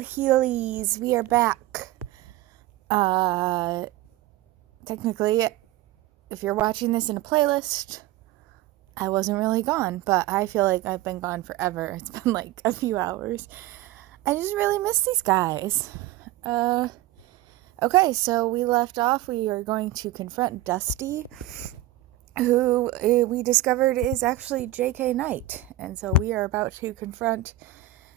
Heelys, we are back. Uh, Technically, if you're watching this in a playlist, I wasn't really gone, but I feel like I've been gone forever. It's been like a few hours. I just really miss these guys. Okay, so we left off. We are going to confront Dusty, who we discovered is actually J.K. Knight. And so we are about to confront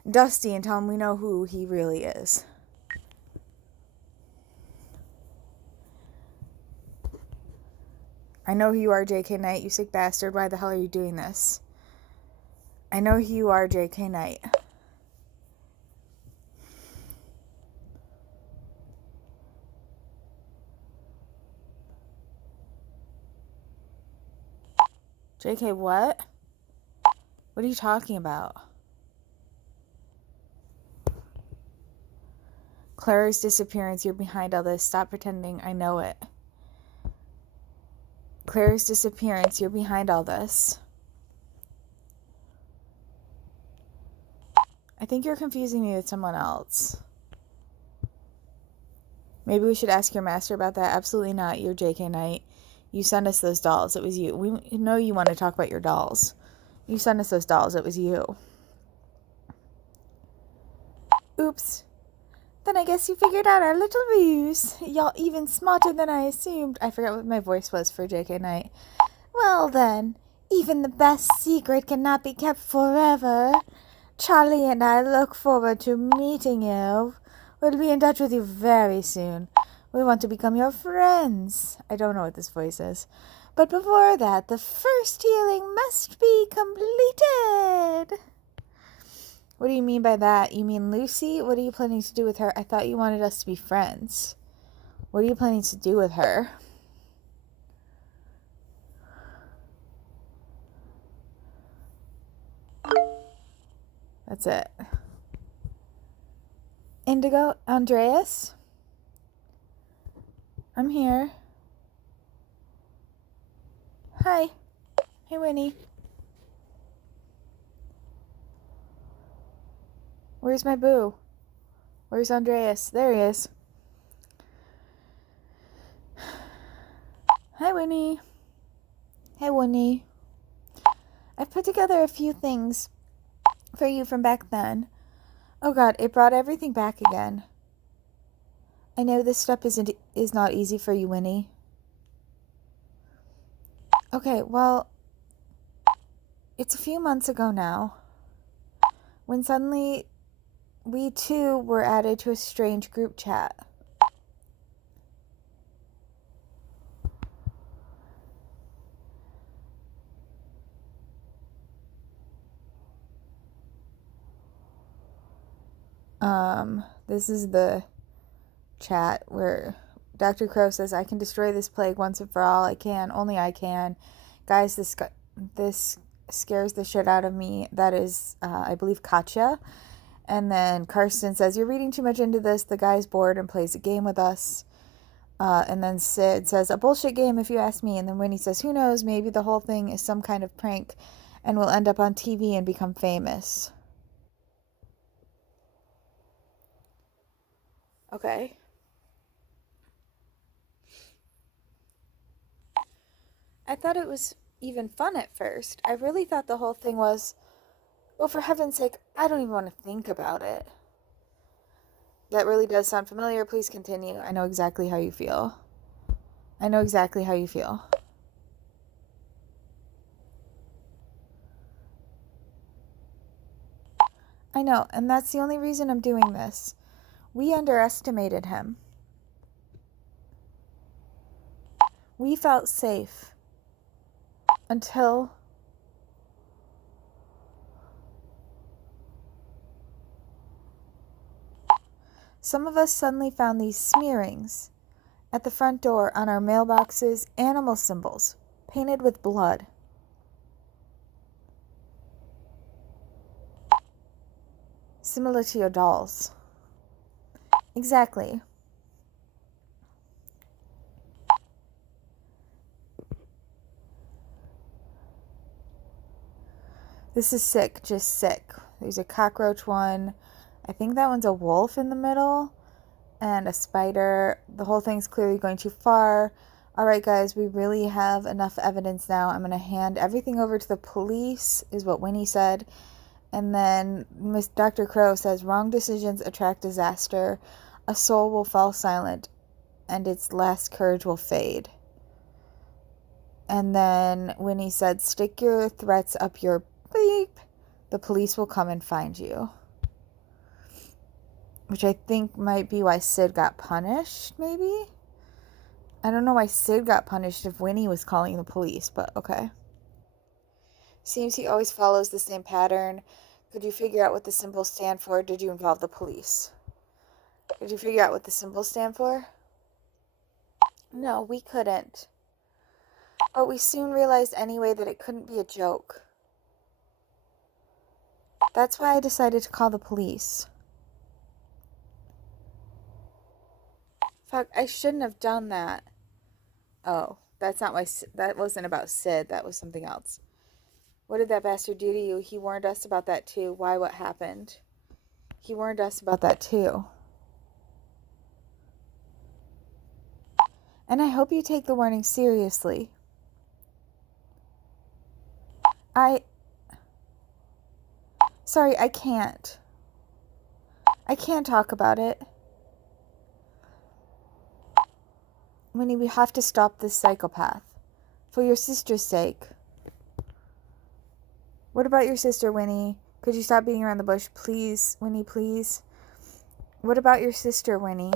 Dusty and tell him we know who he really is. I know who you are, J.K. Knight, you sick bastard. Why the hell are you doing this? I know who you are, J.K. Knight. J.K. what? What are you talking about? Clara's disappearance, you're behind all this. Stop pretending I know it. Clara's disappearance, you're behind all this. I think you're confusing me with someone else. Maybe we should ask your master about that. Absolutely not. You're J.K. Knight. You sent us those dolls. It was you. We know you want to talk about your dolls. You sent us those dolls. It was you. Oops. Then I guess you figured out our little ruse. Y'all even smarter than I assumed. I forgot what my voice was for J.K. Knight. Well then, even the best secret cannot be kept forever. Charlie and I look forward to meeting you. We'll be in touch with you very soon. We want to become your friends. I don't know what this voice is. But before that, the first healing must be completed. What do you mean by that? You mean Lucy? What are you planning to do with her? I thought you wanted us to be friends. What are you planning to do with her? That's it. Indigo? Andreas? I'm here. Hi. Hey, Winnie. Where's my boo? Where's Andreas? There he is. Hi, Winnie. Hey, Winnie. I've put together a few things for you from back then. Oh god, it brought everything back again. I know this step is not easy for you, Winnie. Okay, well, it's a few months ago now, when suddenly we too were added to a strange group chat. This is the chat where Dr. Crow says, I can destroy this plague once and for all. I can. Only I can. Guys, this scares the shit out of me. That is, I believe, Katya. And then Karsten says, you're reading too much into this. The guy's bored and plays a game with us. And then Sid says, a bullshit game if you ask me. And then Winnie says, who knows, maybe the whole thing is some kind of prank and we'll end up on TV and become famous. Okay. I thought it was even fun at first. I really thought the whole thing was, well, for heaven's sake, I don't even want to think about it. That really does sound familiar. Please continue. I know exactly how you feel. I know exactly how you feel. I know, and that's the only reason I'm doing this. We underestimated him. We felt safe. Until some of us suddenly found these smearings at the front door on our mailboxes, animal symbols, painted with blood. Similar to your dolls. Exactly. This is sick, just sick. There's a cockroach one, I think that one's a wolf in the middle and a spider. The whole thing's clearly going too far. All right, guys, we really have enough evidence now. I'm going to hand everything over to the police, is what Winnie said. And then Dr. Crow says, wrong decisions attract disaster. A soul will fall silent, and its last courage will fade. And then Winnie said, stick your threats up your beep. The police will come and find you. Which I think might be why Sid got punished, maybe? I don't know why Sid got punished if Winnie was calling the police, but okay. Seems he always follows the same pattern. Could you figure out what the symbols stand for? Did you involve the police? Did you figure out what the symbols stand for? No, we couldn't. But we soon realized anyway that it couldn't be a joke. That's why I decided to call the police. Fuck, I shouldn't have done that. Oh, that's not why. That wasn't about Sid. That was something else. What did that bastard do to you? He warned us about that too. Why? What happened? He warned us about that too. And I hope you take the warning seriously. Sorry, I can't. I can't talk about it. Winnie, we have to stop this psychopath. For your sister's sake. What about your sister, Winnie? Could you stop beating around the bush? Please, Winnie, please. What about your sister, Winnie?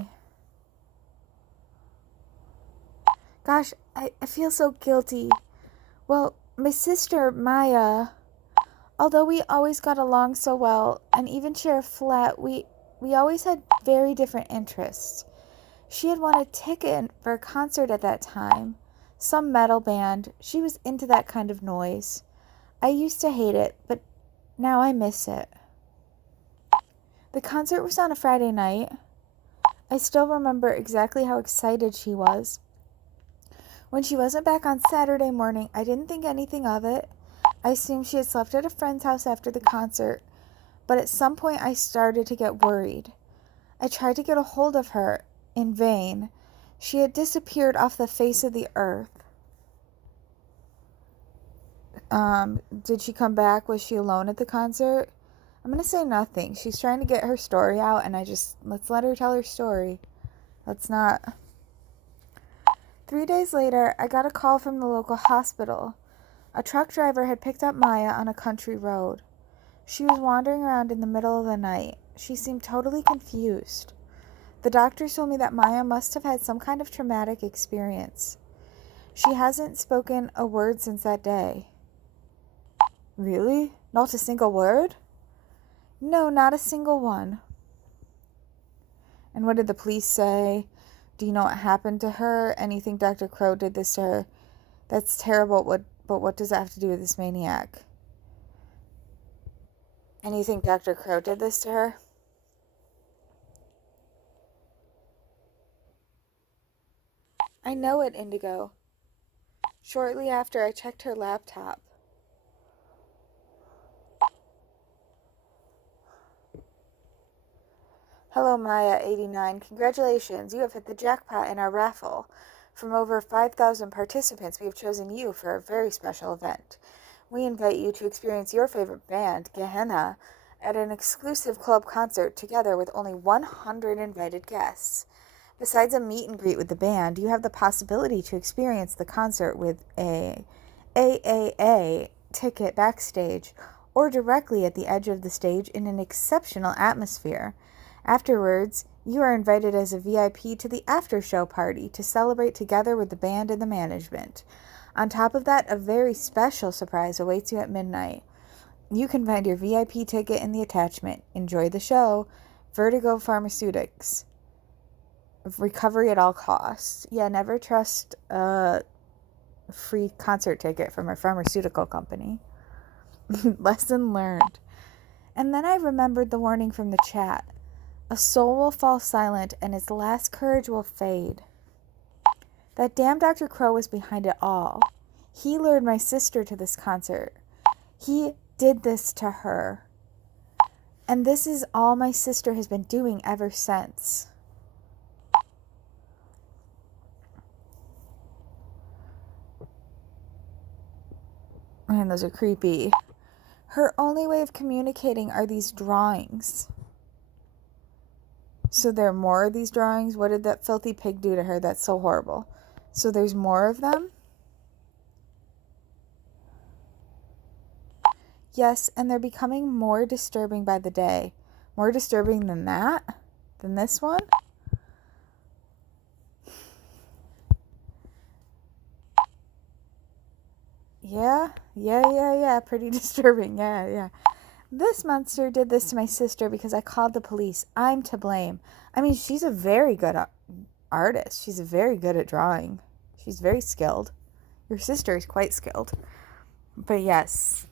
Gosh, I feel so guilty. Well, my sister, Maya, although we always got along so well and even share a flat, we always had very different interests. She had won a ticket for a concert at that time. Some metal band. She was into that kind of noise. I used to hate it, but now I miss it. The concert was on a Friday night. I still remember exactly how excited she was. When she wasn't back on Saturday morning, I didn't think anything of it. I assumed she had slept at a friend's house after the concert, but at some point I started to get worried. I tried to get a hold of her, in vain. She had disappeared off the face of the earth. Did she come back? Was she alone at the concert? I'm going to say nothing. She's trying to get her story out, and let's let her tell her story. Let's not. 3 days later, I got a call from the local hospital. A truck driver had picked up Maya on a country road. She was wandering around in the middle of the night. She seemed totally confused. The doctors told me that Maya must have had some kind of traumatic experience. She hasn't spoken a word since that day. Really? Not a single word? No, not a single one. And what did the police say? Do you know what happened to her? Anything Dr. Crow did this to her? That's terrible, but what does that have to do with this maniac? Anything Dr. Crow did this to her? I know it, Indigo. Shortly after, I checked her laptop. Hello, Maya89. Congratulations, you have hit the jackpot in our raffle. From over 5,000 participants, we have chosen you for a very special event. We invite you to experience your favorite band, Gehenna, at an exclusive club concert together with only 100 invited guests. Besides a meet and greet with the band, you have the possibility to experience the concert with a AAA ticket backstage or directly at the edge of the stage in an exceptional atmosphere. Afterwards, you are invited as a VIP to the after-show party to celebrate together with the band and the management. On top of that, a very special surprise awaits you at midnight. You can find your VIP ticket in the attachment. Enjoy the show. Vertigo Pharmaceutics. Recovery at all costs. Yeah, never trust a free concert ticket from a pharmaceutical company. Lesson learned. And then I remembered the warning from the chat. A soul will fall silent and its last courage will fade. That damn Dr. Crow was behind it all. He lured my sister to this concert. He did this to her. And this is all my sister has been doing ever since. Man, those are creepy. Her only way of communicating are these drawings. So there are more of these drawings? What did that filthy pig do to her? That's so horrible. So there's more of them? Yes, and they're becoming more disturbing by the day. More disturbing than that? Than this one? Yeah. Pretty disturbing. Yeah. This monster did this to my sister because I called the police. I'm to blame. I mean, she's a very good artist. She's very good at drawing. She's very skilled. Your sister is quite skilled. But yes,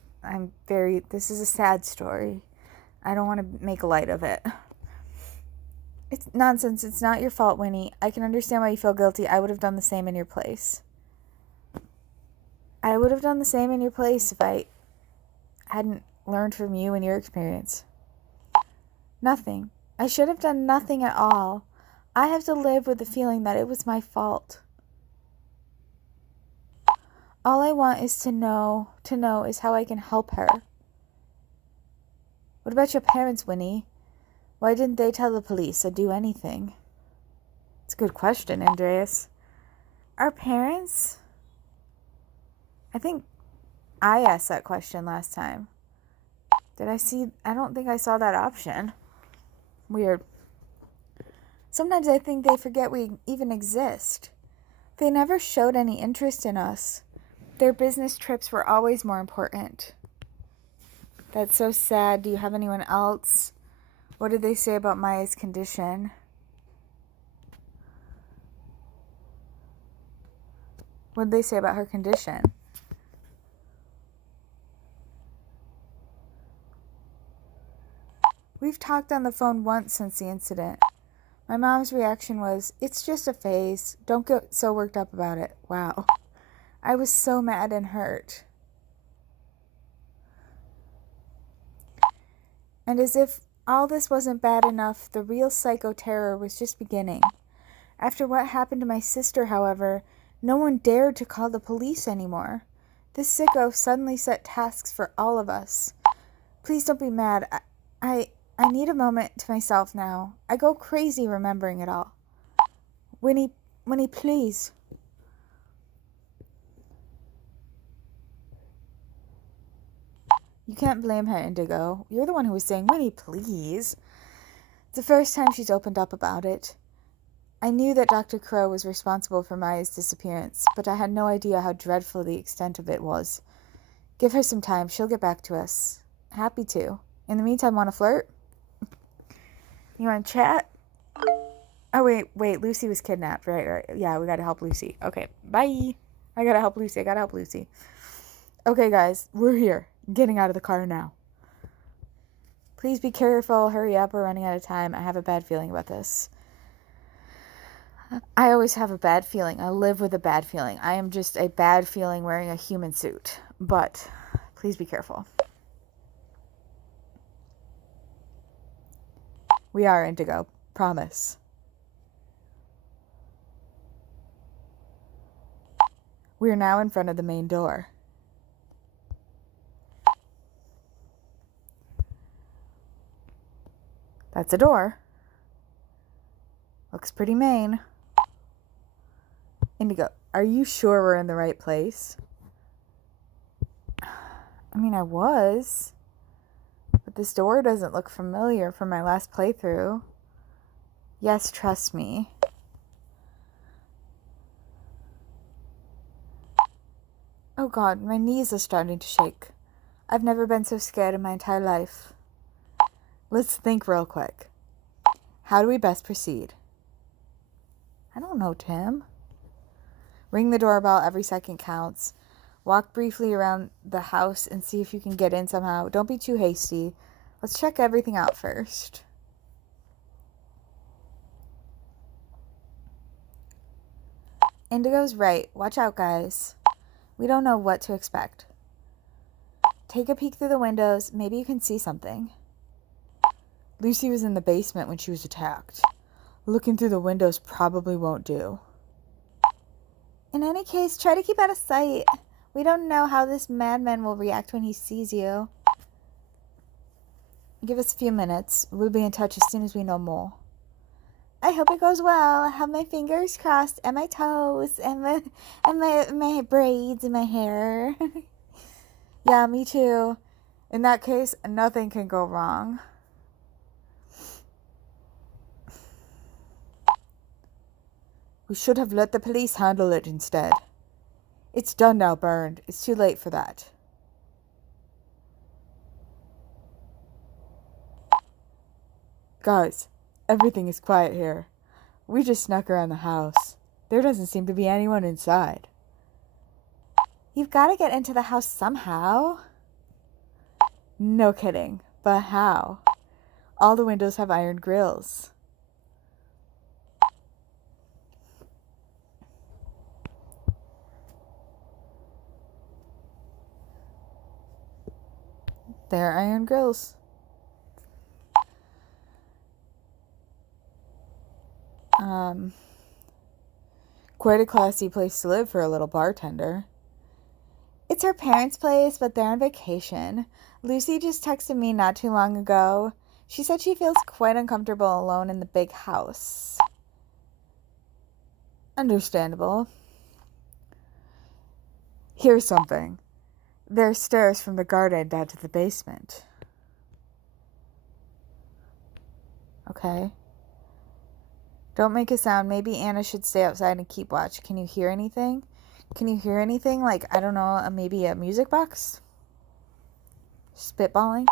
this is a sad story. I don't want to make light of it. It's nonsense. It's not your fault, Winnie. I can understand why you feel guilty. I would have done the same in your place. I would have done the same in your place if I hadn't learned from you and your experience. Nothing. I should have done nothing at all. I have to live with the feeling that it was my fault. All I want is to know is how I can help her. What about your parents, Winnie? Why didn't they tell the police or do anything? It's a good question, Andreas. Our parents? I think I asked that question last time. I don't think I saw that option. Weird. Sometimes I think they forget we even exist. They never showed any interest in us. Their business trips were always more important. That's so sad. Do you have anyone else? What did they say about Maya's condition? What did they say about her condition? We've talked on the phone once since the incident. My mom's reaction was, "It's just a phase. Don't get so worked up about it." Wow. I was so mad and hurt. And as if all this wasn't bad enough, the real psycho terror was just beginning. After what happened to my sister, however, no one dared to call the police anymore. This sicko suddenly set tasks for all of us. Please don't be mad. I need a moment to myself now. I go crazy remembering it all. Winnie, please. You can't blame her, Indigo. You're the one who was saying, "Winnie, please." It's the first time she's opened up about it. I knew that Dr. Crow was responsible for Maya's disappearance, but I had no idea how dreadful the extent of it was. Give her some time. She'll get back to us. Happy to. In the meantime, want to flirt? You want to chat? Oh, wait. Lucy was kidnapped, right? Yeah, we got to help Lucy. Okay, bye. I got to help Lucy. Okay, guys, we're here. Getting out of the car now. Please be careful. Hurry up. We're running out of time. I have a bad feeling about this. I always have a bad feeling. I live with a bad feeling. I am just a bad feeling wearing a human suit. But please be careful. We are, Indigo. Promise. We are now in front of the main door. That's a door. Looks pretty main. Indigo, are you sure we're in the right place? I mean, I was. But this door doesn't look familiar from my last playthrough. Yes, trust me. Oh God, my knees are starting to shake. I've never been so scared in my entire life. Let's think real quick. How do we best proceed? I don't know, Tim. Ring the doorbell. Every second counts. Walk briefly around the house and see if you can get in somehow. Don't be too hasty. Let's check everything out first. Indigo's right. Watch out, guys. We don't know what to expect. Take a peek through the windows. Maybe you can see something. Lucy was in the basement when she was attacked. Looking through the windows probably won't do. In any case, try to keep out of sight. We don't know how this madman will react when he sees you. Give us a few minutes. We'll be in touch as soon as we know more. I hope it goes well. I have my fingers crossed and my toes and my braids in my hair. Yeah, me too. In that case, nothing can go wrong. We should have let the police handle it instead. It's done now, Burned. It's too late for that. Guys, everything is quiet here. We just snuck around the house. There doesn't seem to be anyone inside. You've got to get into the house somehow. No kidding. But how? All the windows have iron grills. They're iron grills. Quite a classy place to live for a little bartender. It's her parents' place, but they're on vacation. Lucy just texted me not too long ago. She said she feels quite uncomfortable alone in the big house. Understandable. Here's something. There's stairs from the garden down to the basement. Okay. Don't make a sound. Maybe Anna should stay outside and keep watch. Can you hear anything? Can you hear anything? Like, I don't know, maybe a music box? Spitballing?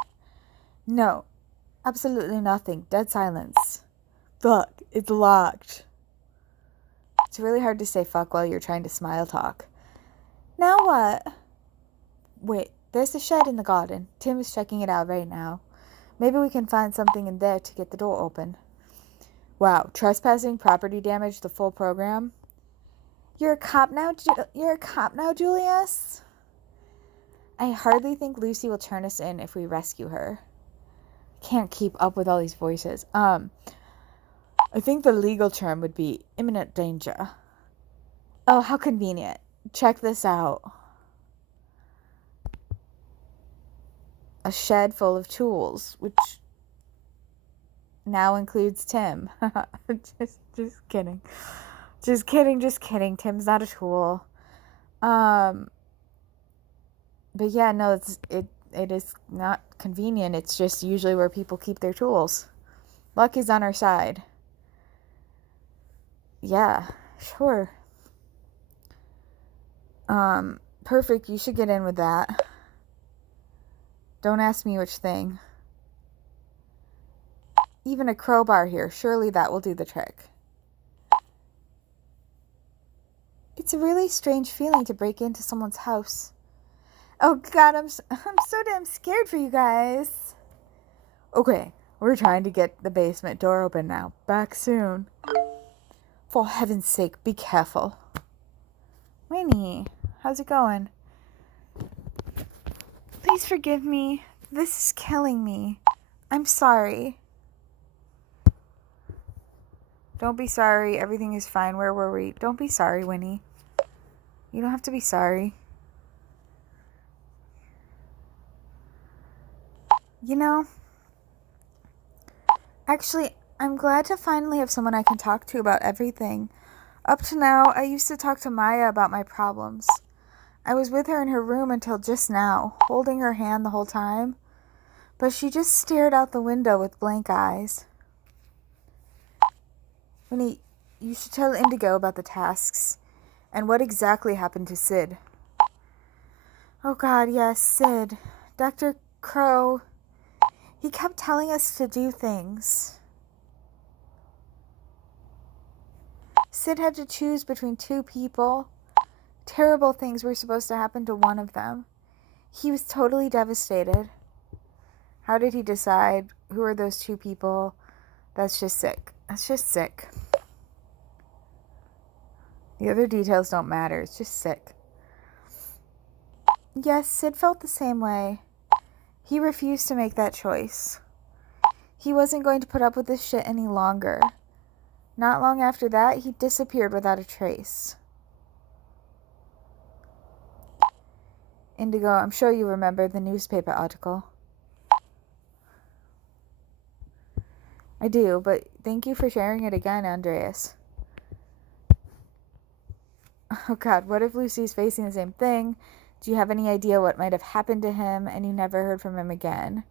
No. Absolutely nothing. Dead silence. Fuck. It's locked. It's really hard to say fuck while you're trying to smile talk. Now what? Wait, there's a shed in the garden. Tim is checking it out right now. Maybe we can find something in there to get the door open. Wow, trespassing, property damage, the full program. You're a cop now, Julius? I hardly think Lucy will turn us in if we rescue her. Can't keep up with all these voices. I think the legal term would be imminent danger. Oh, how convenient. Check this out. A shed full of tools, which now includes Tim. just kidding. Just kidding. Tim's not a tool. But yeah, no, it is not convenient. It's just usually where people keep their tools. Luck is on our side. Yeah, sure. Perfect. You should get in with that. Don't ask me which thing. Even a crowbar here. Surely that will do the trick. It's a really strange feeling to break into someone's house. Oh God, I'm so damn scared for you guys. Okay, we're trying to get the basement door open now. Back soon. For heaven's sake, be careful. Winnie, how's it going? Please forgive me. This is killing me. I'm sorry. Don't be sorry. Everything is fine. Where were we? Don't be sorry, Winnie. You don't have to be sorry. You know, actually, I'm glad to finally have someone I can talk to about everything. Up to now, I used to talk to Maya about my problems. I was with her in her room until just now, holding her hand the whole time. But she just stared out the window with blank eyes. Winnie, you should tell Indigo about the tasks and what exactly happened to Sid. Oh God, yes, Sid. Dr. Crow, he kept telling us to do things. Sid had to choose between two people. Terrible things were supposed to happen to one of them. He was totally devastated. How did he decide? Who are those two people? That's just sick. That's just sick. The other details don't matter. It's just sick. Yes, Sid felt the same way. He refused to make that choice. He wasn't going to put up with this shit any longer. Not long after that, he disappeared without a trace. Indigo, I'm sure you remember the newspaper article. I do, but thank you for sharing it again, Andreas. Oh God, what if Lucy's facing the same thing? Do you have any idea what might have happened to him and you never heard from him again?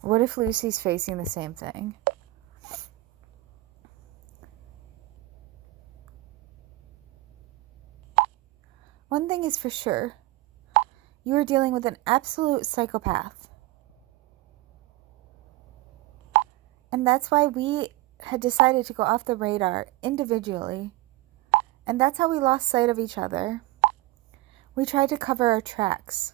What if Lucy's facing the same thing? One thing is for sure. You are dealing with an absolute psychopath. And that's why we had decided to go off the radar individually. And that's how we lost sight of each other. We tried to cover our tracks.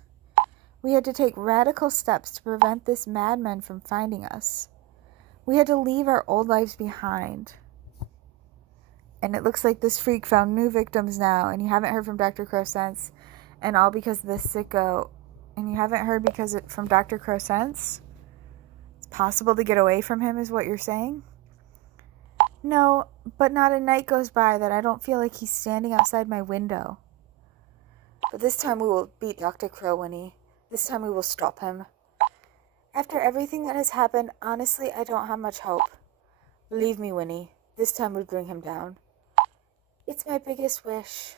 We had to take radical steps to prevent this madman from finding us. We had to leave our old lives behind. And it looks like this freak found new victims now, and you haven't heard from Dr. Crow since, and all because of this sicko. And you haven't heard from Dr. Crow since? It's possible to get away from him, is what you're saying? No, but not a night goes by that I don't feel like he's standing outside my window. But this time we will beat Dr. Crow, Winnie. This time we will stop him. After everything that has happened, honestly, I don't have much hope. Believe me, Winnie, this time we'll bring him down. It's my biggest wish.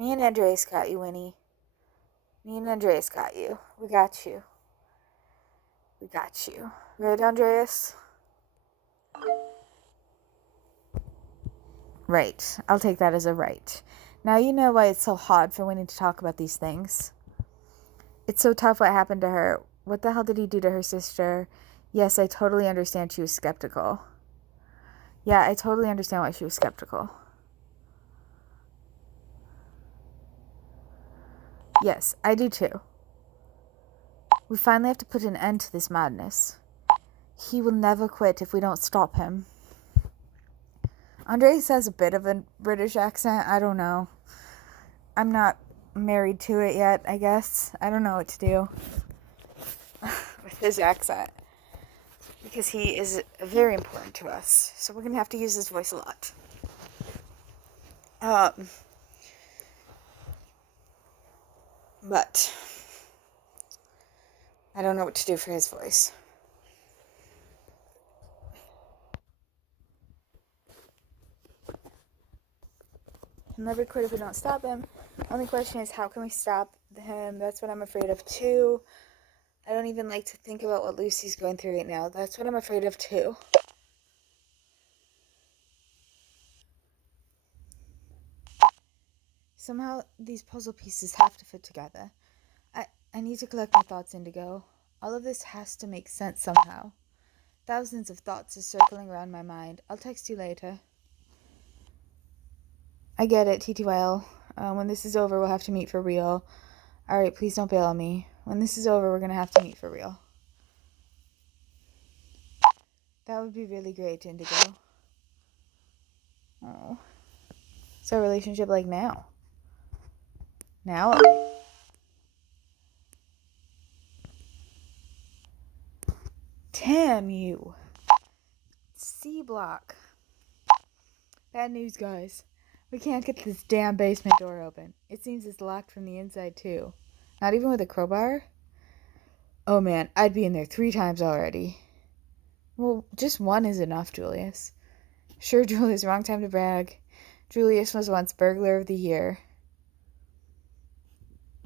Me and Andreas got you, Winnie. Me and Andreas got you. We got you. We got you. Right, Andreas? Right. I'll take that as a right. Now you know why it's so hard for Winnie to talk about these things. It's so tough what happened to her. What the hell did he do to her sister? Yes, I totally understand she was skeptical. Yeah, I totally understand why she was skeptical. Yes, I do too. We finally have to put an end to this madness. He will never quit if we don't stop him. Andreas has a bit of a British accent. I don't know. I'm not married to it yet, I guess. I don't know what to do with his accent. Because he is very important to us. So we're going to have to use his voice a lot. But I don't know what to do for his voice. He'll never quit if we don't stop him. Only question is, how can we stop him? That's what I'm afraid of too. I don't even like to think about what Lucy's going through right now. That's what I'm afraid of too. Somehow these puzzle pieces have to fit together. I need to collect my thoughts, Indigo. All of this has to make sense somehow. Thousands of thoughts are circling around my mind. I'll text you later. I get it, TTYL. When this is over, we'll have to meet for real. Alright, please don't bail on me. When this is over, we're gonna have to meet for real. That would be really great, Indigo. Oh. What's our relationship like now? Now? Damn you. C block. Bad news, guys. We can't get this damn basement door open. It seems it's locked from the inside, too. Not even with a crowbar? Oh man, I'd be in there 3 times already. Well, just one is enough, Julius. Sure, Julius, wrong time to brag. Julius was once burglar of the year.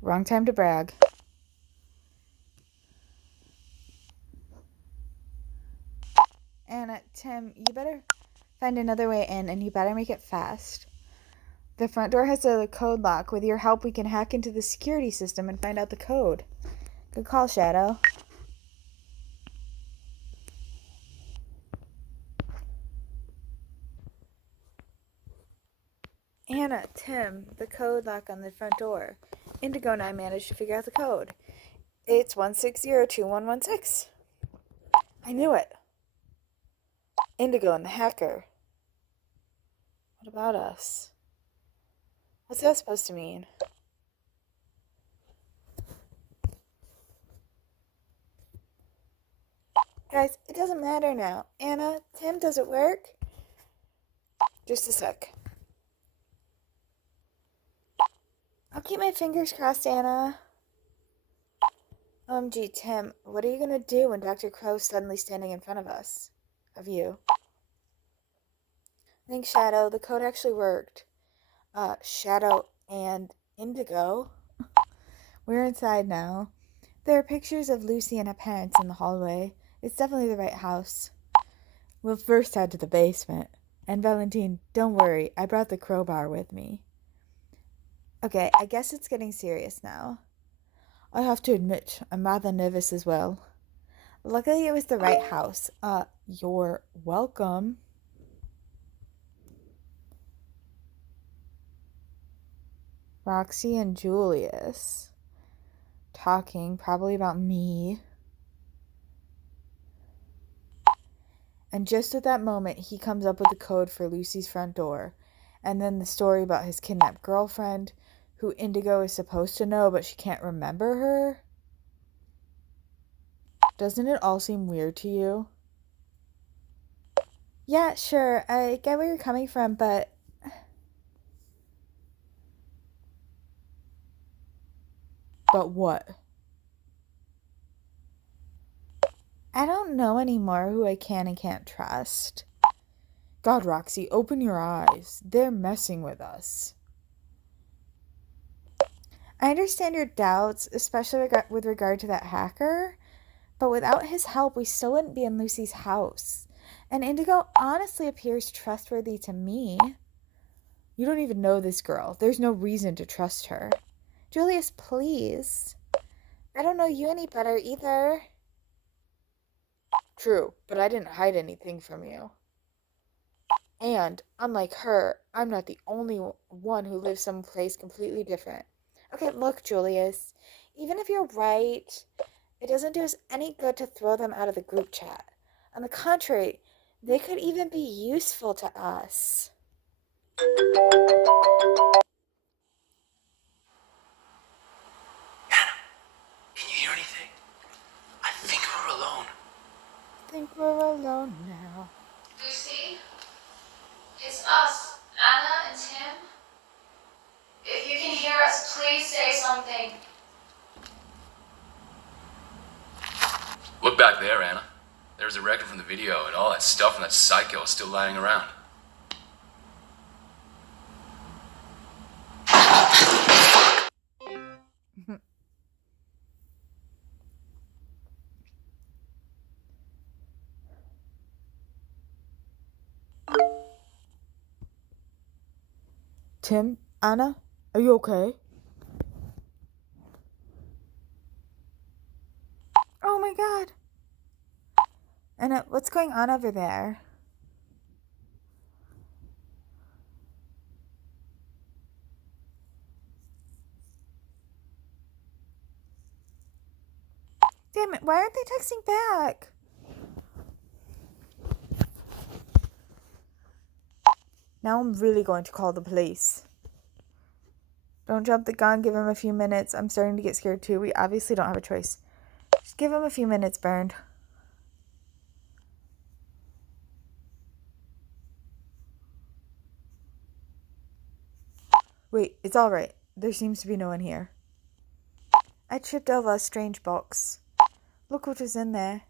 Wrong time to brag. And Tim, you better find another way in, and you better make it fast. The front door has a code lock. With your help, we can hack into the security system and find out the code. Good call, Shadow. Anna, Tim, the code lock on the front door. Indigo and I managed to figure out the code. It's 1602116. I knew it. Indigo and the hacker. What about us? What's that supposed to mean? Guys, it doesn't matter now. Anna, Tim, does it work? Just a sec. I'll keep my fingers crossed, Anna. Gee, Tim, what are you gonna do when Dr. Crow's suddenly standing in front of us? Of you? Thanks, Shadow. The code actually worked. Shadow and Indigo. We're inside now. There are pictures of Lucy and her parents in the hallway. It's definitely the right house. We'll first head to the basement. And Valentine, don't worry, I brought the crowbar with me. Okay, I guess it's getting serious now. I have to admit, I'm rather nervous as well. Luckily, it was the right house. You're welcome. Roxy and Julius. Talking, probably about me. And just at that moment, he comes up with the code for Lucy's front door. And then the story about his kidnapped girlfriend, who Indigo is supposed to know, but she can't remember her. Doesn't it all seem weird to you? Yeah, sure. I get where you're coming from, but... But what? I don't know anymore who I can and can't trust. God, Roxy, open your eyes. They're messing with us. I understand your doubts, especially with regard to that hacker, but without his help, we still wouldn't be in Lucy's house. And Indigo honestly appears trustworthy to me. You don't even know this girl. There's no reason to trust her. Julius, please. I don't know you any better either. True, but I didn't hide anything from you. And, unlike her, I'm not the only one who lives someplace completely different. Okay, look, Julius, even if you're right, it doesn't do us any good to throw them out of the group chat. On the contrary, they could even be useful to us. Anna, can you hear anything? I think we're alone. I think we're alone now. Lucy, it's us, Anna and Tim. If you can hear us, please say something. Look back there, Anna. There's a record from the video, and all that stuff from that psycho is still lying around. Tim, Anna, are you okay? Oh my god. Anna, what's going on over there? Damn it, why aren't they texting back? Now I'm really going to call the police. Don't jump the gun, give him a few minutes. I'm starting to get scared too. We obviously don't have a choice. Just give him a few minutes, Burned. Wait, it's alright. There seems to be no one here. I tripped over a strange box. Look what was in there.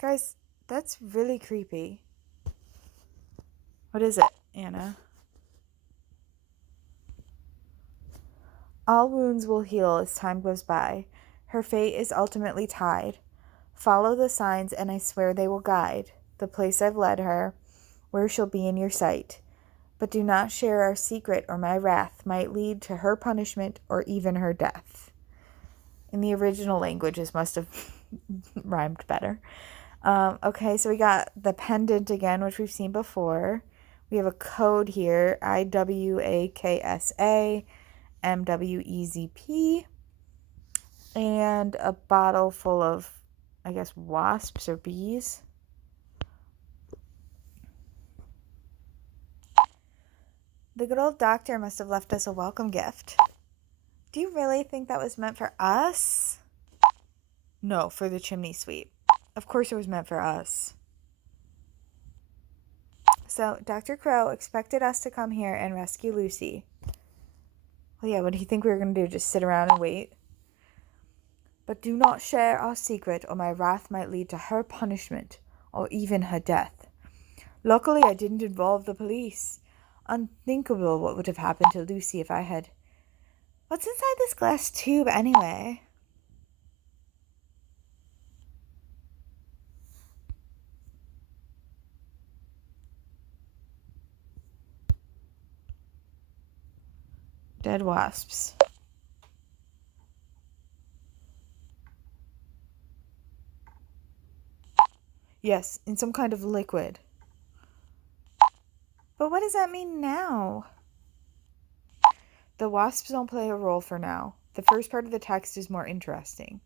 Guys, that's really creepy. What is it, Anna? All wounds will heal as time goes by. Her fate is ultimately tied. Follow the signs, and I swear they will guide the place I've led her, where she'll be in your sight. But do not share our secret, or my wrath might lead to her punishment or even her death. In the original language, this must have rhymed better. Okay, so we got the pendant again, which we've seen before. We have a code here, IWAKSA. MWEZP, and a bottle full of, I guess, wasps or bees. The good old doctor must have left us a welcome gift. Do you really think that was meant for us? No, for the chimney sweep. Of course it was meant for us. So, Dr. Crow expected us to come here and rescue Lucy. Well, yeah, what do you think we were going to do? Just sit around and wait? But do not share our secret, or my wrath might lead to her punishment, or even her death. Luckily, I didn't involve the police. Unthinkable what would have happened to Lucy if I had... What's inside this glass tube, anyway? Dead wasps. Yes, in some kind of liquid. But what does that mean now? The wasps don't play a role for now. The first part of the text is more interesting.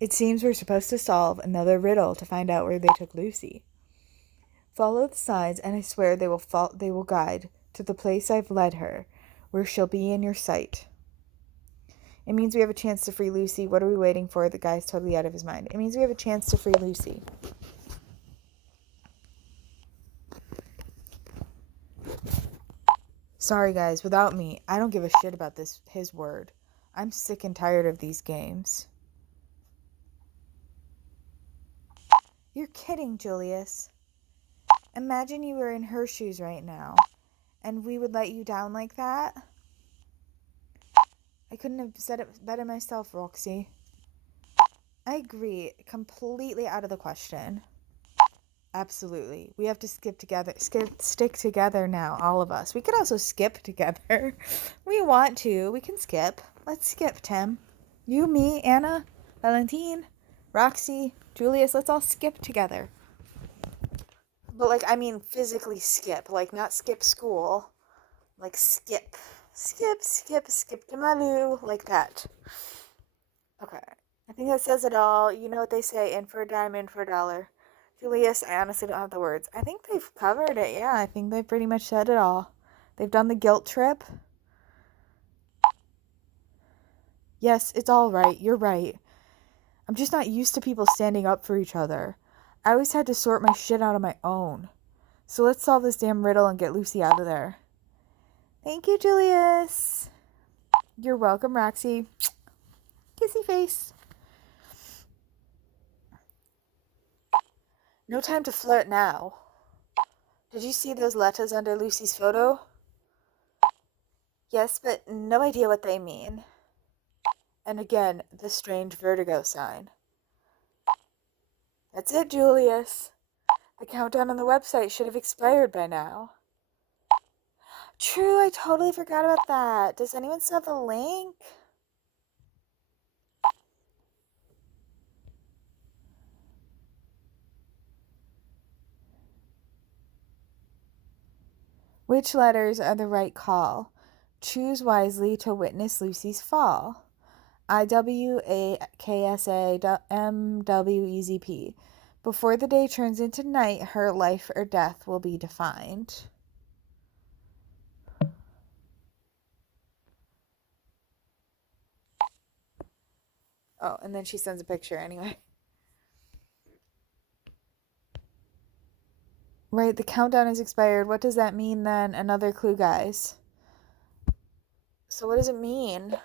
It seems we're supposed to solve another riddle to find out where they took Lucy. Follow the signs, and I swear they will guide to the place I've led her, where she'll be in your sight. It means we have a chance to free Lucy. What are we waiting for? The guy's totally out of his mind. It means we have a chance to free Lucy. Sorry, guys. Without me, I don't give a shit about his word. I'm sick and tired of these games. You're kidding, Julius. Imagine you were in her shoes right now, and we would let you down like that? I couldn't have said it better myself, Roxy. I agree. Completely out of the question. Absolutely. We have to stick together now, all of us. We could also skip together. We want to. We can skip. Let's skip, Tim. You, me, Anna, Valentine, Roxy, Julius, let's all skip together. But, I mean physically skip. Not skip school. Skip. Skip to my loo. Like that. Okay. I think that says it all. You know what they say, in for a dime, in for a dollar. Julius, I honestly don't have the words. I think they've covered it. Yeah, I think they've pretty much said it all. They've done the guilt trip. Yes, it's all right. You're right. I'm just not used to people standing up for each other. I always had to sort my shit out on my own. So let's solve this damn riddle and get Lucy out of there. Thank you, Julius. You're welcome, Roxy. Kissy face. No time to flirt now. Did you see those letters under Lucy's photo? Yes, but no idea what they mean. And again, the strange vertigo sign. That's it, Julius. The countdown on the website should have expired by now. True, I totally forgot about that. Does anyone still have the link? Which letters are the right call? Choose wisely to witness Lucy's fall. IWAKSA-MWEZP. Before the day turns into night, her life or death will be defined. Oh, and then she sends a picture anyway. Right, the countdown has expired. What does that mean then? Another clue, guys. So what does it mean?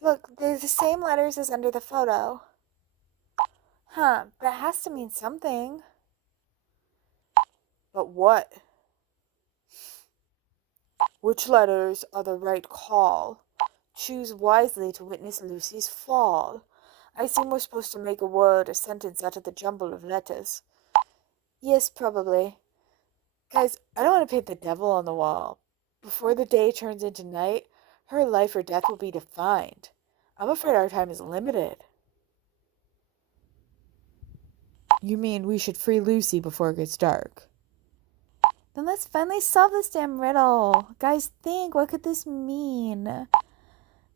Look, they're the same letters as under the photo. Huh, that has to mean something. But what? Which letters are the right call? Choose wisely to witness Lucy's fall. I assume we're supposed to make a word or sentence out of the jumble of letters. Yes, probably. Guys, I don't want to paint the devil on the wall. Before the day turns into night, her life or death will be defined. I'm afraid our time is limited. You mean we should free Lucy before it gets dark? Then let's finally solve this damn riddle. Guys, think, what could this mean?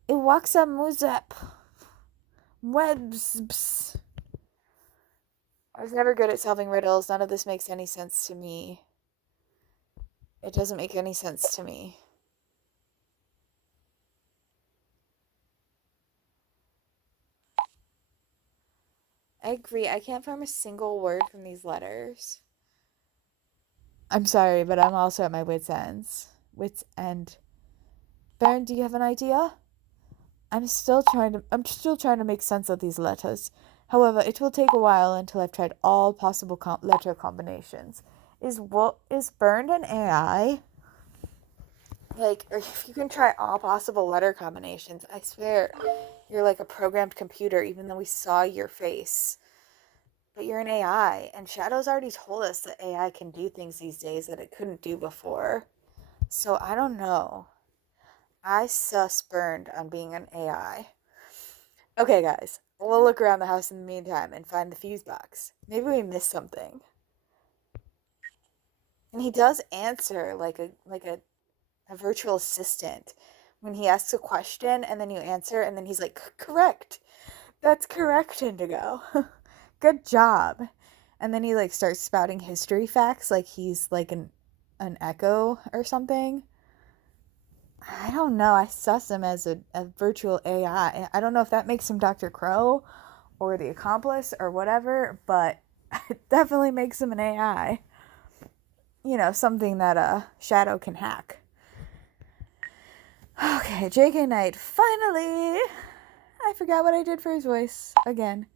It walks up, moves up. Webs. I was never good at solving riddles. None of this makes any sense to me. It doesn't make any sense to me. I agree. I can't form a single word from these letters. I'm sorry, but I'm also at my wit's ends. Wit's end. Baron, do you have an idea? I'm still trying to make sense of these letters. However, it will take a while until I've tried all possible letter combinations. Is Burned an AI? Like, or if you can try all possible letter combinations, I swear you're like a programmed computer, even though we saw your face. But you're an AI, and Shadow's already told us that AI can do things these days that it couldn't do before. So I don't know. I sus Burned on being an AI. Okay, guys, we'll look around the house in the meantime and find the fuse box. Maybe we missed something. And he does answer like a virtual assistant when he asks a question and then you answer and then he's like, correct. That's correct, Indigo. Good job. And then he like starts spouting history facts like he's like an echo or something. I don't know. I suss him as a virtual AI. I don't know if that makes him Dr. Crow or the accomplice or whatever, but it definitely makes him an AI. You know, something that Shadow can hack. Okay, J.K. Knight, finally! I forgot what I did for his voice again.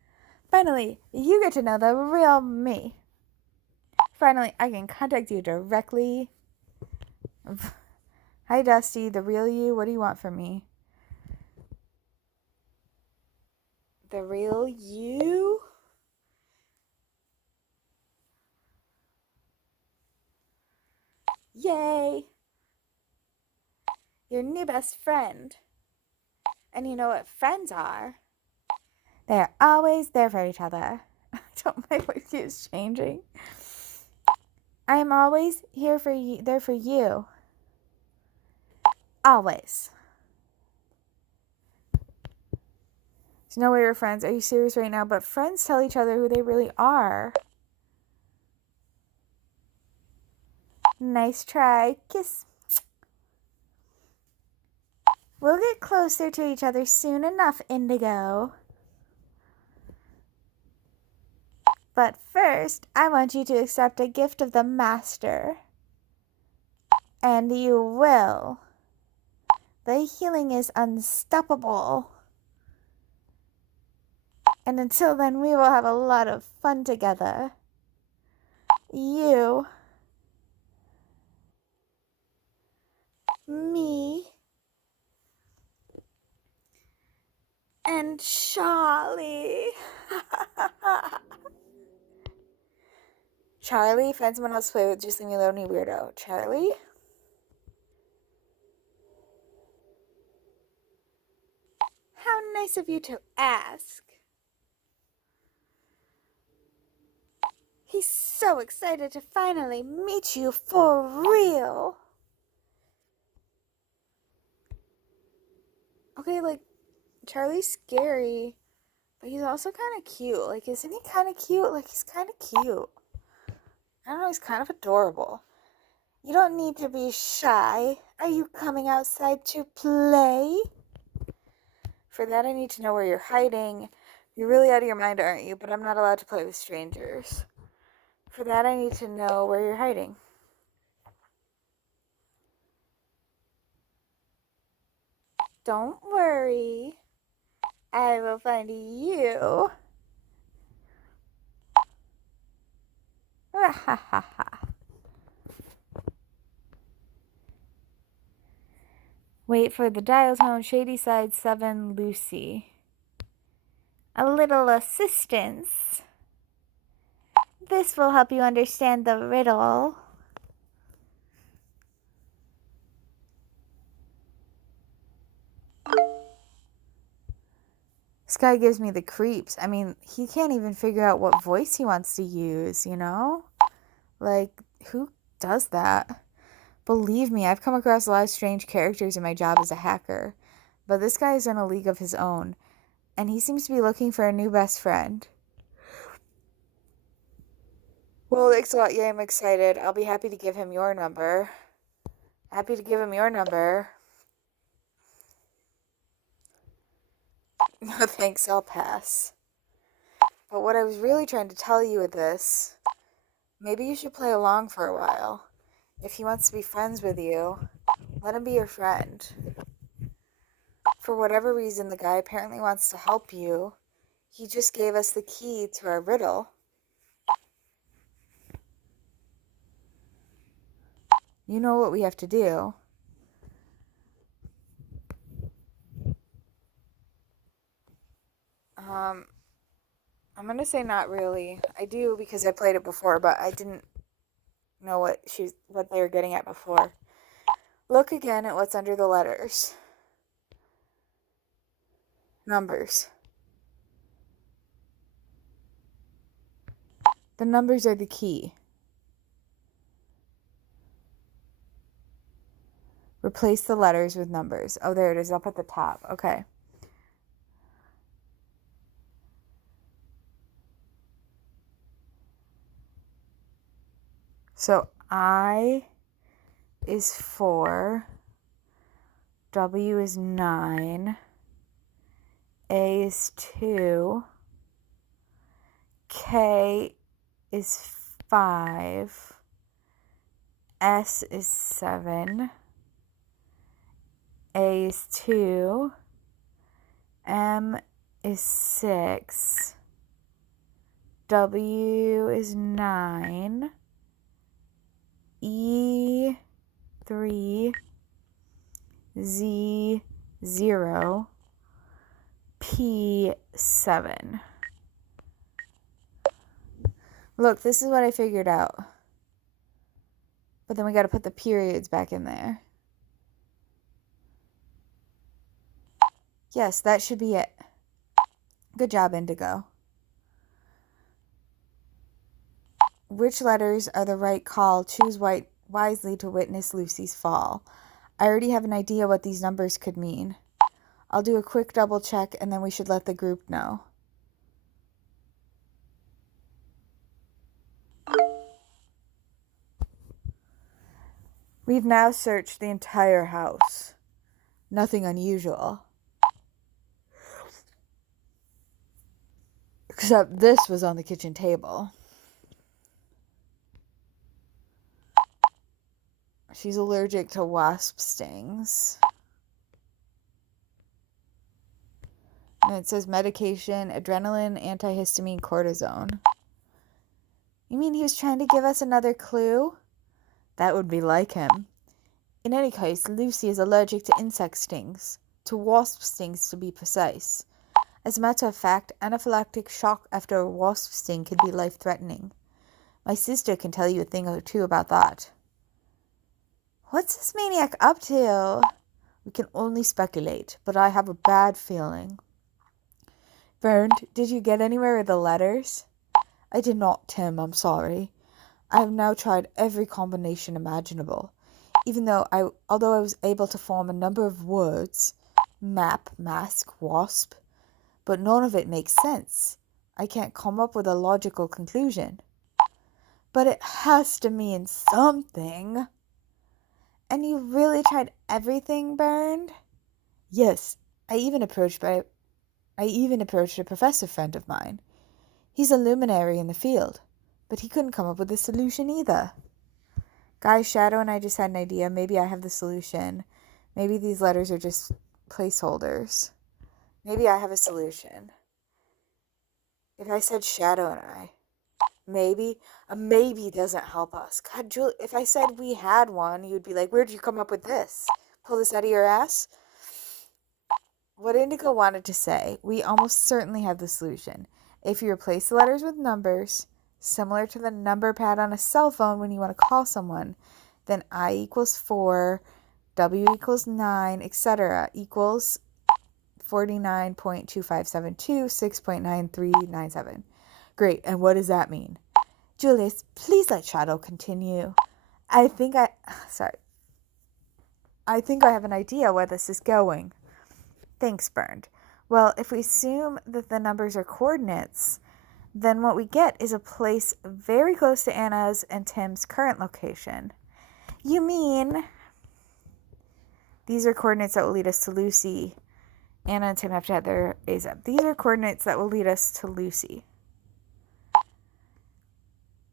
Finally, you get to know the real me. Finally, I can contact you directly. Hi, Dusty, the real you. What do you want from me? The real you? Yay! Your new best friend. And you know what friends are? They're always there for each other. My voice is changing. I am always here for you, there for you. Always. There's no way we're friends. Are you serious right now? But friends tell each other who they really are. Nice try. Kiss. We'll get closer to each other soon enough, Indigo. But first, I want you to accept a gift of the Master. And you will. The healing is unstoppable. And until then, we will have a lot of fun together. You. Me. And Charlie. Charlie, find someone else to play with. Just leave me alone, you weirdo. Charlie? How nice of you to ask. He's so excited to finally meet you for real. Okay, like, Charlie's scary, but he's also kind of cute. Like, isn't he kind of cute? Like, he's kind of cute. I don't know, he's kind of adorable. You don't need to be shy. Are you coming outside to play? For that, I need to know where you're hiding. You're really out of your mind, aren't you? But I'm not allowed to play with strangers. For that, I need to know where you're hiding. Don't worry. I will find you. Wait for the dial tone. Shady Side 7, Lucy. A little assistance. This will help you understand the riddle. This guy gives me the creeps. I mean, he can't even figure out what voice he wants to use, you know? Like, who does that? Believe me, I've come across a lot of strange characters in my job as a hacker. But this guy is in a league of his own. And he seems to be looking for a new best friend. Well, thanks a lot. Yeah, I'm excited. I'll be happy to give him your number. Happy to give him your number. No, thanks. I'll pass. But what I was really trying to tell you with this, maybe you should play along for a while. If he wants to be friends with you, let him be your friend. For whatever reason, the guy apparently wants to help you. He just gave us the key to our riddle. You know what we have to do. I'm going to say not really. I do because I played it before, but I didn't know what they were getting at before. Look again at what's under the letters. Numbers. The numbers are the key. Replace the letters with numbers. Oh, there it is, up at the top. Okay. So I is 4, W is 9, A is 2, K is 5, S is 7, A is 2, M is 6, W is 9, E 3, Z 0, P 7. Look, this is what I figured out. But then we got to put the periods back in there. Yes, that should be it. Good job, Indigo. Which letters are the right call? Choose wisely to witness Lucy's fall. I already have an idea what these numbers could mean. I'll do a quick double check and then we should let the group know. We've now searched the entire house. Nothing unusual. Except this was on the kitchen table. She's allergic to wasp stings. And it says medication, adrenaline, antihistamine, cortisone. You mean he was trying to give us another clue? That would be like him. In any case, Lucy is allergic to insect stings. To wasp stings, to be precise. As a matter of fact, anaphylactic shock after a wasp sting can be life-threatening. My sister can tell you a thing or two about that. What's this maniac up to? We can only speculate, but I have a bad feeling. Bernd, did you get anywhere with the letters? I did not, Tim, I'm sorry. I have now tried every combination imaginable. Although I was able to form a number of words, map, mask, wasp, but none of it makes sense. I can't come up with a logical conclusion. But it has to mean something. And you really tried everything, Bernd? Yes, I even approached a professor friend of mine. He's a luminary in the field, but he couldn't come up with a solution either. Guys, Shadow and I just had an idea. Maybe I have the solution. Maybe these letters are just placeholders. Maybe I have a solution. If I said Shadow and I, maybe, a maybe doesn't help us. God, Julie, if I said we had one, you'd be like, where did you come up with this? Pull this out of your ass? What Indigo wanted to say, we almost certainly have the solution. If you replace the letters with numbers, similar to the number pad on a cell phone when you want to call someone, then I equals 4, W equals 9, etc. equals 49.2572, 6.9397. Great, and what does that mean? Julius, please let Shadow continue. I think I have an idea where this is going. Thanks, Bernd. Well, if we assume that the numbers are coordinates, then what we get is a place very close to Anna's and Tim's current location. You mean these are coordinates that will lead us to Lucy. Anna and Tim have to have their A's up. These are coordinates that will lead us to Lucy.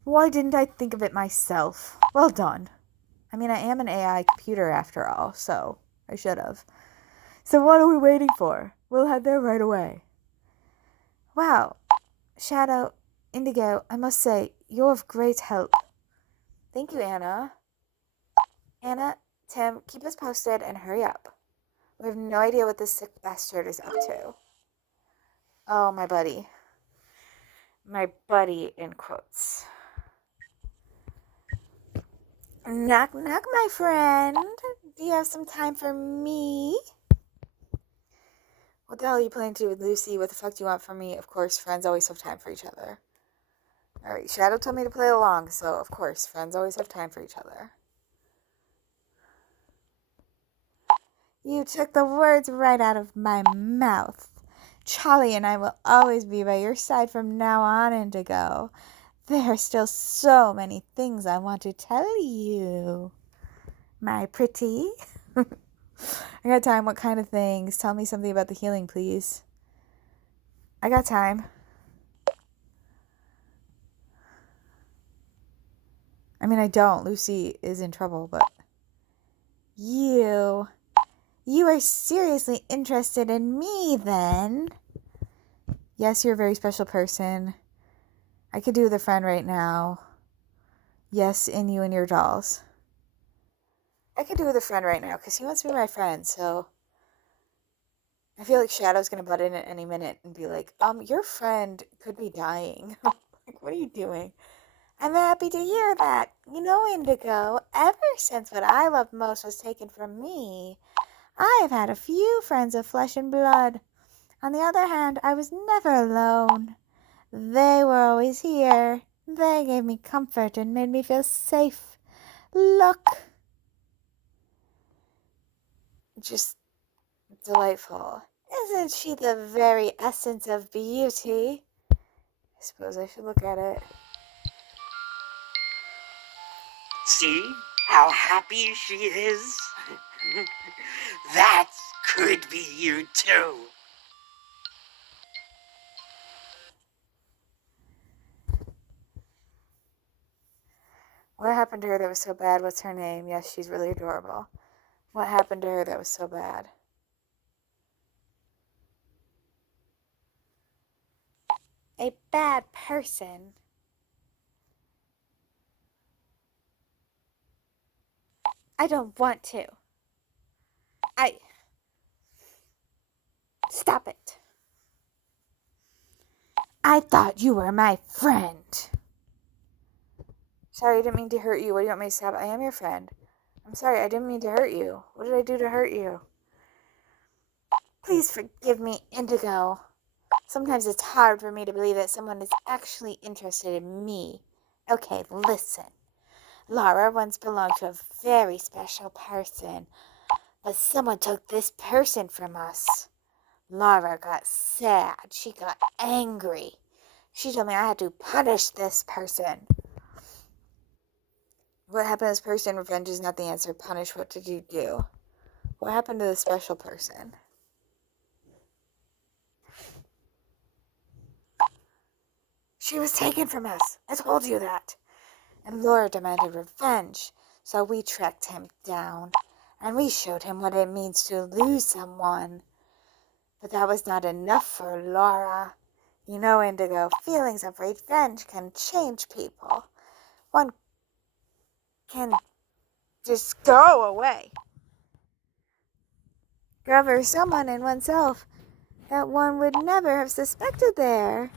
Why didn't I think of it myself? Well done. I mean, I am an AI computer after all, so I should have. So what are we waiting for? We'll head there right away. Wow. Shadow, Indigo, I must say, you're of great help. Thank you, Anna. Anna, Tim, keep us posted and hurry up. We have no idea what this sick bastard is up to. Oh, my buddy. My buddy, in quotes. Knock, knock, my friend. Do you have some time for me? What the hell are you planning to do with Lucy? What the fuck do you want from me? Of course, friends always have time for each other. Alright, Shadow told me to play along, so of course, friends always have time for each other. You took the words right out of my mouth. Charlie and I will always be by your side from now on, Indigo. There are still so many things I want to tell you, my pretty. I got time. What kind of things? Tell me something about the healing, please. I got time. I mean, I don't. Lucy is in trouble, but... You are seriously interested in me, then? Yes, you're a very special person. I could do with a friend right now. Yes, in you and your dolls. I could do with a friend right now, because he wants to be my friend, so... I feel like Shadow's going to butt in at any minute and be like, your friend could be dying. Like, what are you doing? I'm happy to hear that. You know, Indigo, ever since what I loved most was taken from me, I have had a few friends of flesh and blood. On the other hand, I was never alone. They were always here. They gave me comfort and made me feel safe. Look. Just delightful. Isn't she the very essence of beauty? I suppose I should look at it. See how happy she is? That could be you too. What happened to her that was so bad? What's her name? Yes, she's really adorable. What happened to her that was so bad? A bad person. I don't want to. Stop it. I thought you were my friend. Sorry, I didn't mean to hurt you. What do you want me to stop? I am your friend. I'm sorry, I didn't mean to hurt you. What did I do to hurt you? Please forgive me, Indigo. Sometimes it's hard for me to believe that someone is actually interested in me. Okay, listen. Laura once belonged to a very special person, but someone took this person from us. Laura got sad. She got angry. She told me I had to punish this person. What happened to this person? Revenge is not the answer. Punish. What did you do? What happened to the special person? She was taken from us. I told you that. And Laura demanded revenge, so we tracked him down, and we showed him what it means to lose someone. But that was not enough for Laura. You know, Indigo, feelings of revenge can change people. One can just go away. Discover someone in oneself that one would never have suspected there.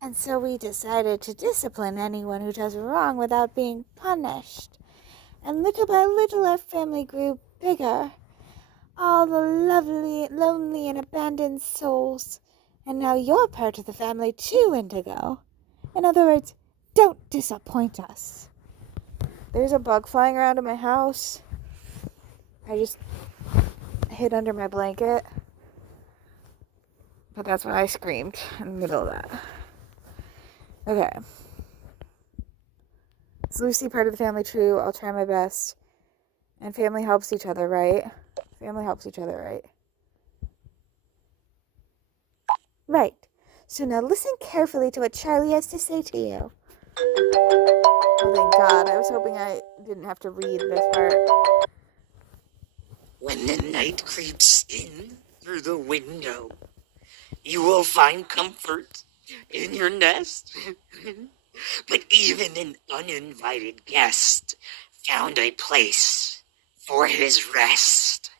And so we decided to discipline anyone who does wrong without being punished. And little by little our family grew bigger. All the lovely, lonely, and abandoned souls. And now you're part of the family too, Indigo. In other words, don't disappoint us. There's a bug flying around in my house. I just hid under my blanket. But that's when I screamed in the middle of that. Okay. Is Lucy part of the family? True. I'll try my best. And family helps each other, right? Family helps each other, right? Right. So now listen carefully to what Charlie has to say to you. Oh, thank God. I was hoping I didn't have to read this part. When the night creeps in through the window, you will find comfort in your nest. But even an uninvited guest found a place for his rest.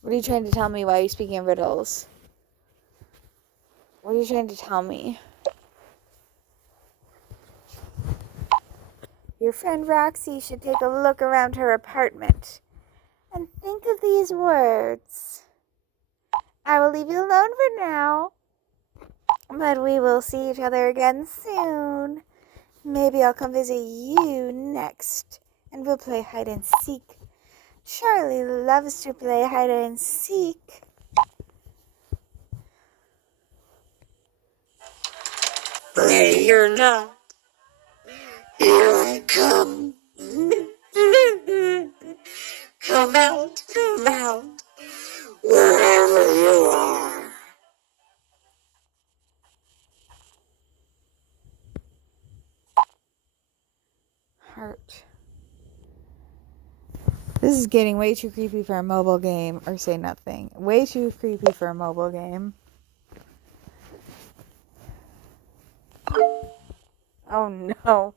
What are you trying to tell me? Why are you speaking in riddles? What are you trying to tell me? Your friend Roxy should take a look around her apartment and think of these words. I will leave you alone for now, but we will see each other again soon. Maybe I'll come visit you next, and we'll play hide and seek. Charlie loves to play hide and seek. Ready or not, here I come. Come out, wherever you are. Heart. This is getting way too creepy for a mobile game, or say nothing. Way too creepy for a mobile game. Oh no.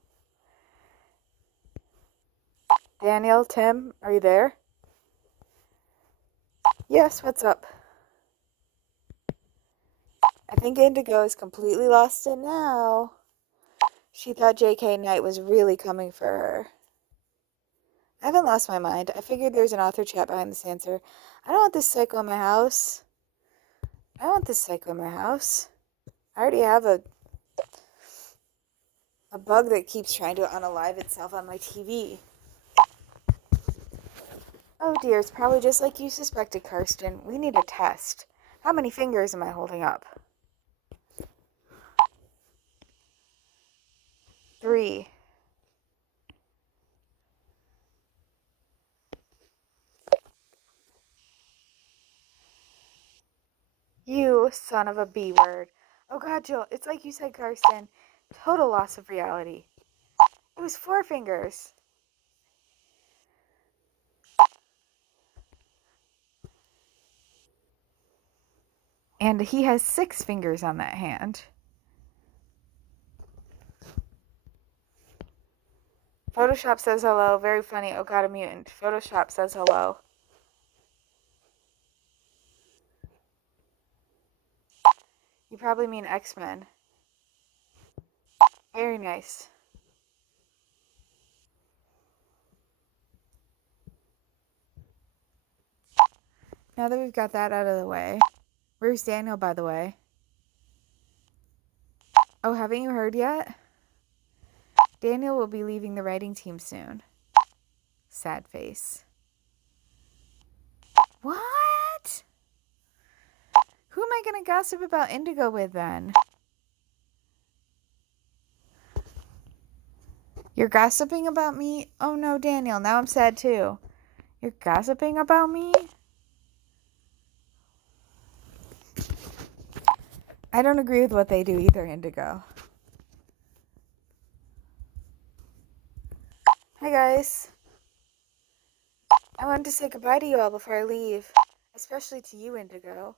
Daniel, Tim, are you there? Yes, what's up? I think Indigo is completely lost it now. She thought J.K. Knight was really coming for her. I haven't lost my mind. I figured there's an author chat behind this answer. I don't want this psycho in my house. I don't want this psycho in my house. I already have a bug that keeps trying to unalive itself on my TV. Oh dear, it's probably just like you suspected, Karsten. We need a test. How many fingers am I holding up? 3. You son of a B word. Oh god, Jill, it's like you said, Karsten. Total loss of reality. It was 4 fingers. And he has 6 fingers on that hand. Photoshop says hello. Very funny. Oh god, a mutant. Photoshop says hello. You probably mean X-Men. Very nice. Now that we've got that out of the way. Where's Daniel, by the way? Oh, haven't you heard yet? Daniel will be leaving the writing team soon. Sad face. What? Who am I going to gossip about Indigo with then? You're gossiping about me? Oh no, Daniel, now I'm sad too. You're gossiping about me? I don't agree with what they do either, Indigo. Hi guys. I wanted to say goodbye to you all before I leave. Especially to you, Indigo.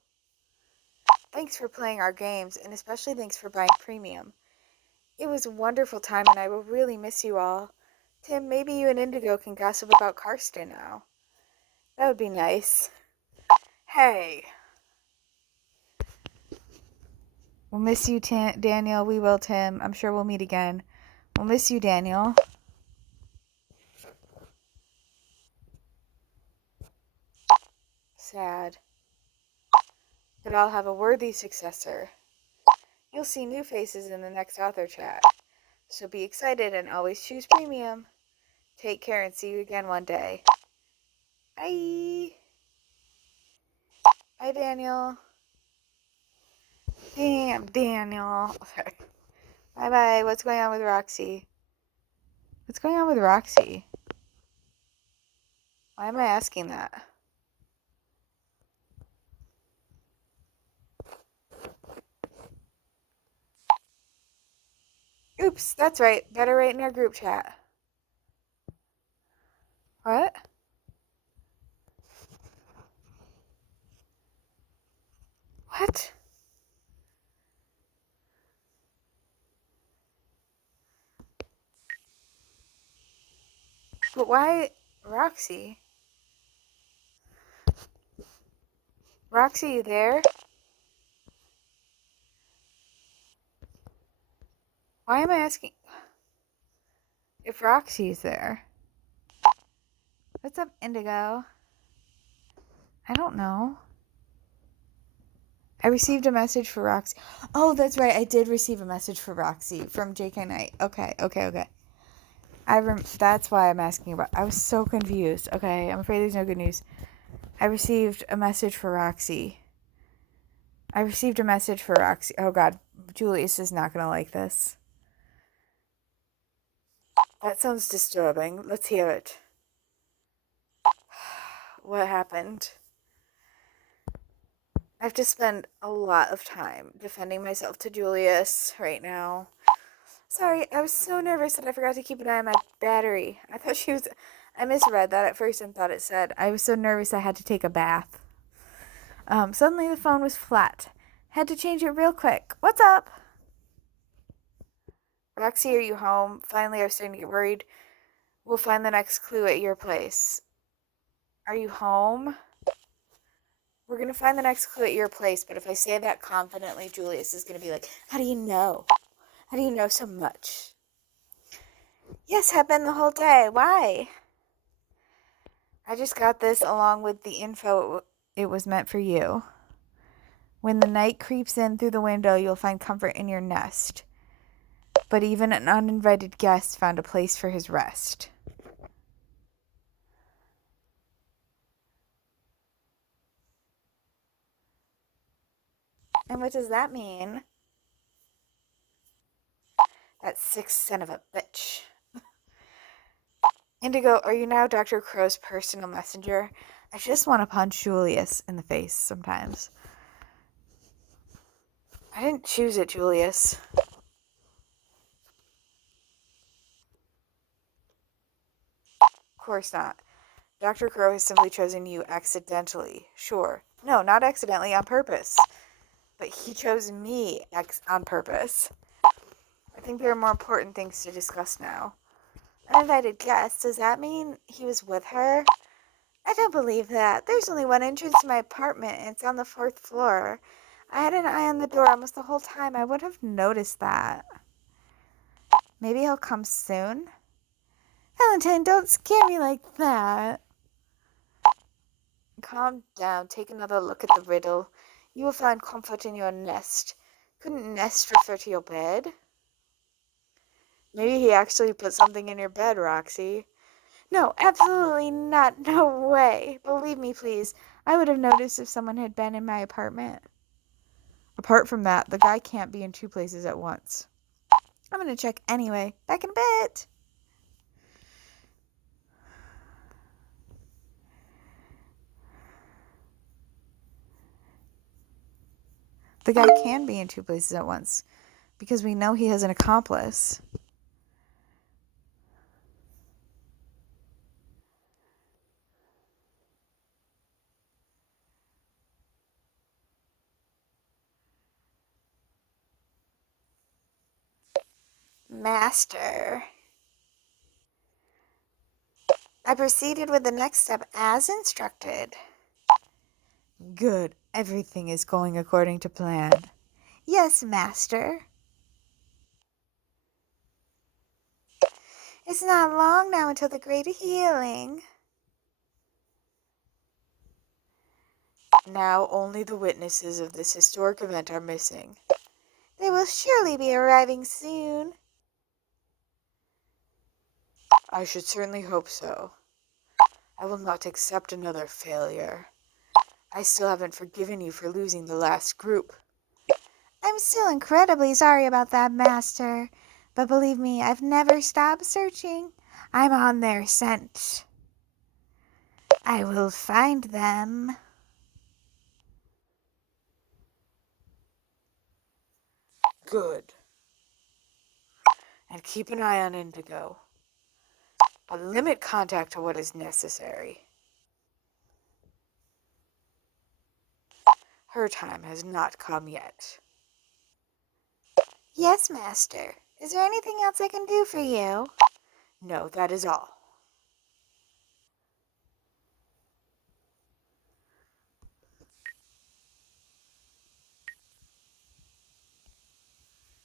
Thanks for playing our games, and especially thanks for buying premium. It was a wonderful time, and I will really miss you all. Tim, maybe you and Indigo can gossip about Karsten now. That would be nice. Hey. We'll miss you, Daniel. We will, Tim. I'm sure we'll meet again. We'll miss you, Daniel. Sad. But I'll have a worthy successor. You'll see new faces in the next author chat. So be excited and always choose premium. Take care and see you again one day. Bye. Bye, Daniel. Damn, Daniel. Sorry. Bye-bye. What's going on with Roxy? What's going on with Roxy? Why am I asking that? Oops, that's right. Better write in our group chat. What? What? But why Roxy? Roxy, you there? Why am I asking if Roxy's there? What's up, Indigo? I don't know. I received a message for Roxy. Oh, that's right. I did receive a message for Roxy from JK Knight. Okay. That's why I'm asking about. I was so confused. Okay, I'm afraid there's no good news. I received a message for Roxy. Oh God, Julius is not gonna like this. That sounds disturbing. Let's hear it. What happened? I have to spend a lot of time defending myself to Julius right now. Sorry, I was so nervous that I forgot to keep an eye on my battery. I misread that at first and thought it said, I was so nervous I had to take a bath. Suddenly the phone was flat. Had to change it real quick. What's up? Roxy, are you home? Finally, I was starting to get worried. We'll find the next clue at your place. Are you home? We're going to find the next clue at your place, but if I say that confidently, Julius is going to be like, how do you know? How do you know so much? Yes, have been the whole day. Why? I just got this along with the info. It was meant for you. When the night creeps in through the window, you'll find comfort in your nest. But even an uninvited guest found a place for his rest. And what does that mean? That sick son of a bitch. Indigo, are you now Dr. Crow's personal messenger? I just want to punch Julius in the face sometimes. I didn't choose it, Julius. Of course not. Dr. Crow has simply chosen you accidentally. Sure. No, not accidentally, on purpose. But he chose me on purpose. I think there are more important things to discuss now. Uninvited guest, does that mean he was with her? I don't believe that. There's only one entrance to my apartment, and it's on the 4th floor. I had an eye on the door almost the whole time. I would have noticed that. Maybe he'll come soon? Valentine, don't scare me like that. Calm down. Take another look at the riddle. You will find comfort in your nest. Couldn't nest refer to your bed? Maybe he actually put something in your bed, Roxy. No, absolutely not. No way. Believe me, please. I would have noticed if someone had been in my apartment. Apart from that, the guy can't be in 2 places at once. I'm gonna check anyway. Back in a bit. The guy can be in 2 places at once because we know he has an accomplice. Master. I proceeded with the next step as instructed. Good. Everything is going according to plan. Yes, Master. It's not long now until the great healing. Now only the witnesses of this historic event are missing. They will surely be arriving soon. I should certainly hope so. I will not accept another failure. I still haven't forgiven you for losing the last group. I'm still incredibly sorry about that, Master. But believe me, I've never stopped searching. I'm on their scent. I will find them. Good. And keep an eye on Indigo. But limit contact to what is necessary. Her time has not come yet. Yes, Master. Is there anything else I can do for you? No, that is all.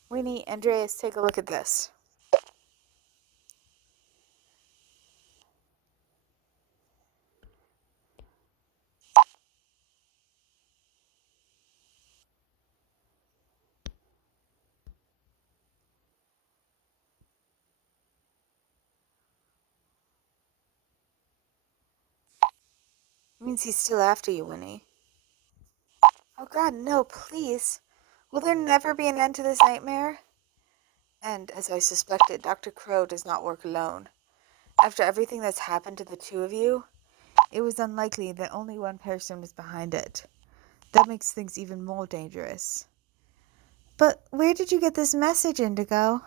Winnie, Andreas, take a look at this. It means he's still after you, Winnie. Oh God, no, please. Will there never be an end to this nightmare? And, as I suspected, Dr. Crow does not work alone. After everything that's happened to the two of you, it was unlikely that only one person was behind it. That makes things even more dangerous. But where did you get this message, Indigo?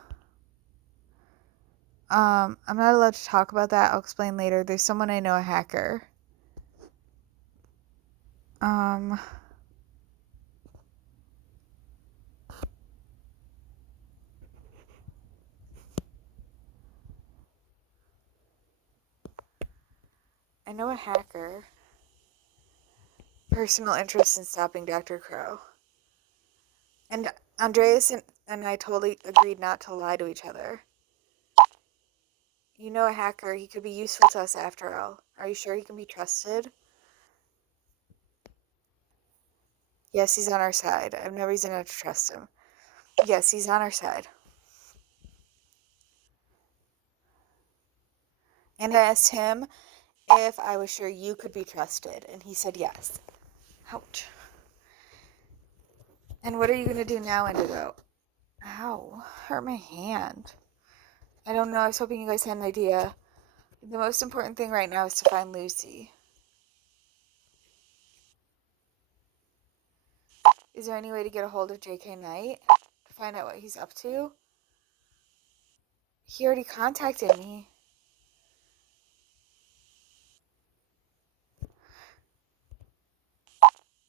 I'm not allowed to talk about that. I'll explain later. There's someone I know, a hacker. I know a hacker. Personal interest in stopping Dr. Crow. And Andreas and I totally agreed not to lie to each other. You know a hacker. He could be useful to us after all. Are you sure he can be trusted? Yes, he's on our side. I have no reason not to trust him. Yes, he's on our side. And I asked him if I was sure you could be trusted, and he said yes. Ouch. And what are you going to do now, Indigo? Ow, hurt my hand. I don't know, I was hoping you guys had an idea. The most important thing right now is to find Lucy. Is there any way to get a hold of J.K. Knight? To find out what he's up to? He already contacted me.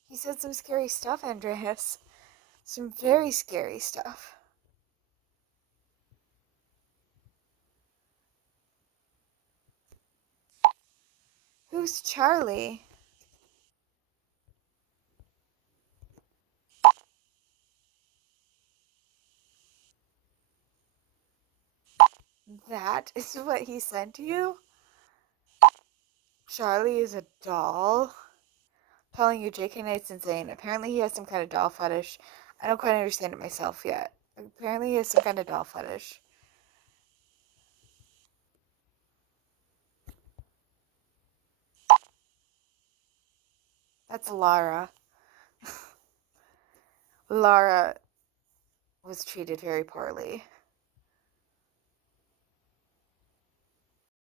He said some scary stuff, Andreas. Some very scary stuff. Who's Charlie? That is what he sent you? Charlie is a doll? Telling you J.K. Knight's insane. Apparently he has some kind of doll fetish. I don't quite understand it myself yet. Apparently he has some kind of doll fetish. That's Lara. Lara was treated very poorly.